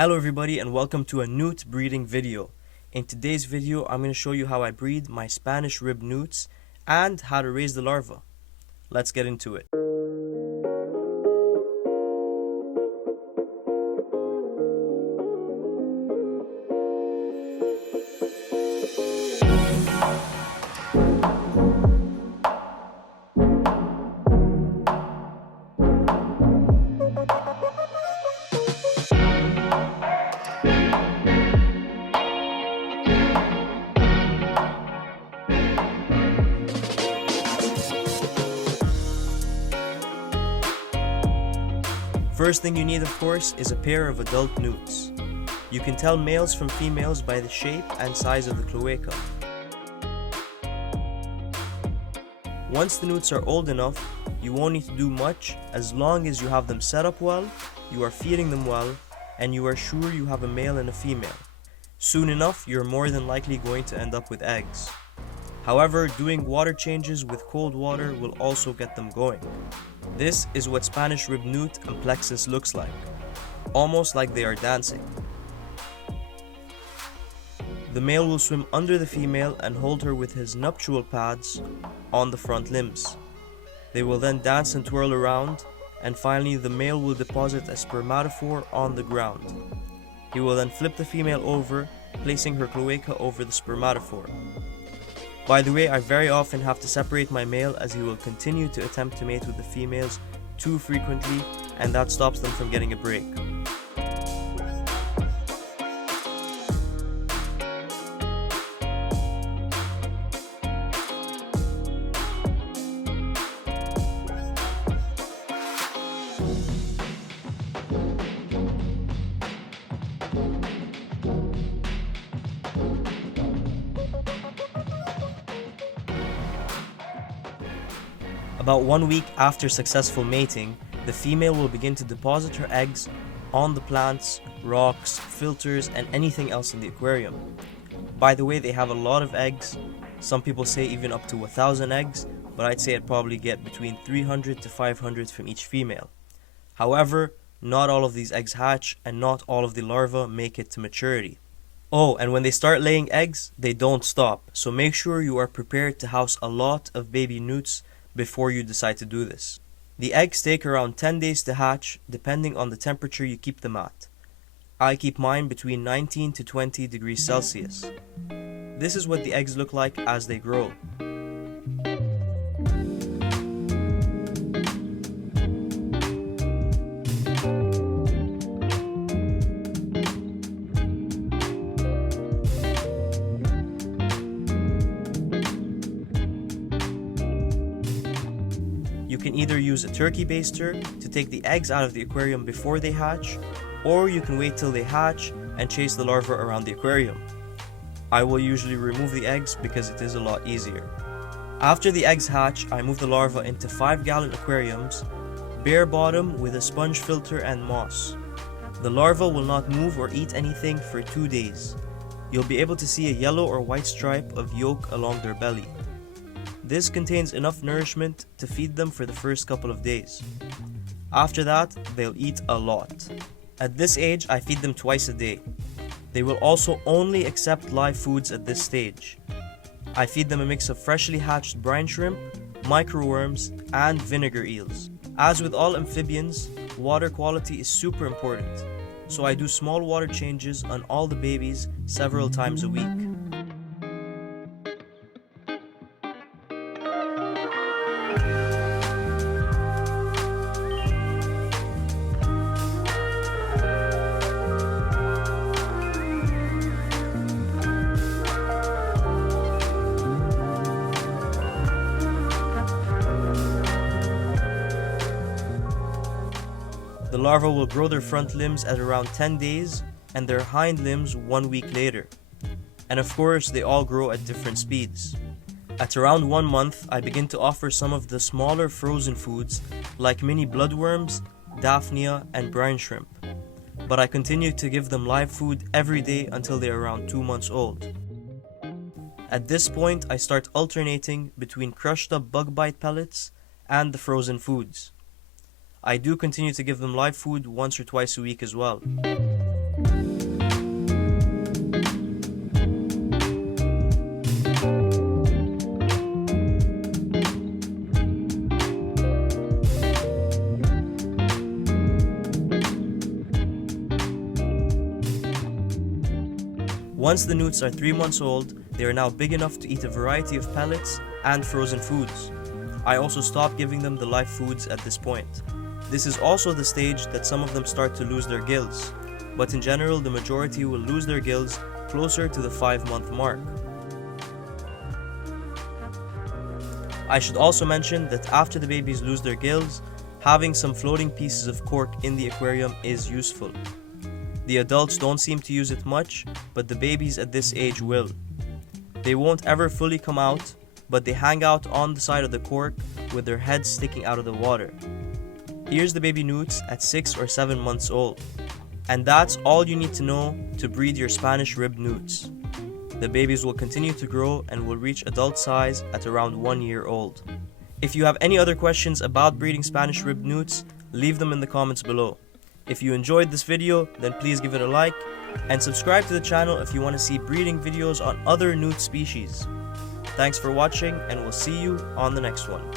Hello everybody and welcome to a newt breeding video. In today's video I'm going to show you how I breed my Spanish Ribbed Newts and how to raise the larva. Let's get into it. First thing you need, of course, is a pair of adult newts. You can tell males from females by the shape and size of the cloaca. Once the newts are old enough, you won't need to do much as long as you have them set up well, you are feeding them well, and you are sure you have a male and a female. Soon enough, you're more than likely going to end up with eggs. However, doing water changes with cold water will also get them going. This is what Spanish Ribbed Newt and Plexus looks like, almost like they are dancing. The male will swim under the female and hold her with his nuptial pads on the front limbs. They will then dance and twirl around, and finally the male will deposit a spermatophore on the ground. He will then flip the female over, placing her cloaca over the spermatophore. By the way, I very often have to separate my male as he will continue to attempt to mate with the females too frequently, and that stops them from getting a break. About 1 week after successful mating, the female will begin to deposit her eggs on the plants, rocks, filters, and anything else in the aquarium. By the way, they have a lot of eggs. Some people say even up to 1,000 eggs, but I'd say I'd probably get between 300 to 500 from each female. However, not all of these eggs hatch, and not all of the larvae make it to maturity. Oh, and when they start laying eggs, they don't stop, so make sure you are prepared to house a lot of baby newts before you decide to do this. The eggs take around 10 days to hatch, depending on the temperature you keep them at. I keep mine between 19 to 20 degrees Celsius. This is what the eggs look like as they grow. You can either use a turkey baster to take the eggs out of the aquarium before they hatch, or you can wait till they hatch and chase the larvae around the aquarium. I will usually remove the eggs because it is a lot easier. After the eggs hatch, I move the larvae into 5-gallon aquariums, bare bottom with a sponge filter and moss. The larvae will not move or eat anything for 2 days. You'll be able to see a yellow or white stripe of yolk along their belly. This contains enough nourishment to feed them for the first couple of days. After that, they'll eat a lot. At this age, I feed them twice a day. They will also only accept live foods at this stage. I feed them a mix of freshly hatched brine shrimp, microworms, and vinegar eels. As with all amphibians, water quality is super important, so I do small water changes on all the babies several times a week. The larvae will grow their front limbs at around 10 days and their hind limbs 1 week later. And of course, they all grow at different speeds. At around 1 month, I begin to offer some of the smaller frozen foods like mini bloodworms, daphnia, and brine shrimp. But I continue to give them live food every day until they are around 2 months old. At this point, I start alternating between crushed up bug bite pellets and the frozen foods. I do continue to give them live food once or twice a week as well. Once the newts are 3 months old, they are now big enough to eat a variety of pellets and frozen foods. I also stop giving them the live foods at this point. This is also the stage that some of them start to lose their gills, but in general the majority will lose their gills closer to the 5-month mark. I should also mention that after the babies lose their gills, having some floating pieces of cork in the aquarium is useful. The adults don't seem to use it much, but the babies at this age will. They won't ever fully come out, but they hang out on the side of the cork with their heads sticking out of the water. Here's the baby newts at 6 or 7 months old. And that's all you need to know to breed your Spanish Ribbed Newts. The babies will continue to grow and will reach adult size at around 1 year old. If you have any other questions about breeding Spanish Ribbed Newts, leave them in the comments below. If you enjoyed this video, then please give it a like, and subscribe to the channel if you want to see breeding videos on other newt species. Thanks for watching, and we'll see you on the next one.